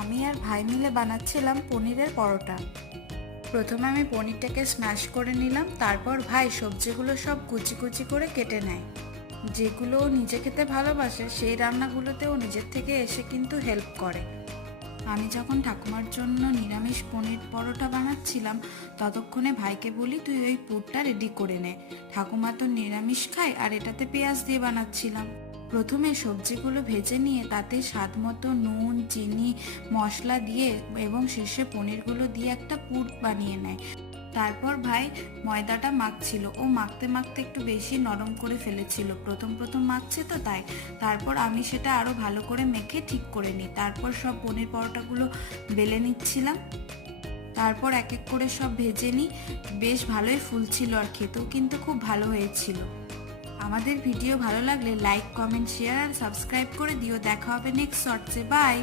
আমি আর ভাই মিলে বানাচ্ছিলাম পনিরের পরোটা। প্রথমে আমি পনিরটাকে স্ম্যাশ করে নিলাম, তারপর ভাই সবজিগুলো সব কুচি কুচি করে কেটে নেয়। যেগুলো ও নিজে খেতে ভালোবাসে সেই রান্নাগুলোতে ও নিজের থেকে এসে কিন্তু হেল্প করে। আমি যখন ঠাকুমার জন্য নিরামিষ পনির পরোটা বানাচ্ছিলাম ততক্ষণে ভাইকে বলি তুই ওই পুরটা রেডি করে নে, ঠাকুমা তো নিরামিষ খায় আর এটাতে পেঁয়াজ দিয়ে বানাচ্ছিলাম। প্রথমে সবজিগুলো ভেজে নিয়ে তাতে স্বাদ মতো নুন, চিনি, মশলা দিয়ে এবং শেষে পনিরগুলো দিয়ে একটা পুর বানিয়ে নেয়। তারপর ভাই ময়দাটা মাখছিল, ও মাখতে মাখতে একটু বেশি নরম করে ফেলেছিল, প্রথম প্রথম মাখছে তো তাই। তারপর আমি সেটা আরো ভালো করে মেখে ঠিক করে নিই। তারপর সব পনির পরোটাগুলো বেলে নিচ্ছিলাম, তারপর এক এক করে সব ভেজে নিই। বেশ ভালোই ফুলছিল আর খেতেও কিন্তু খুব ভালো হয়েছিল। আমাদের ভিডিও ভালো লাগলে লাইক, কমেন্ট, শেয়ার আর সাবস্ক্রাইব করে দিও। দেখা হবে নেক্সট শর্টসে। বাই।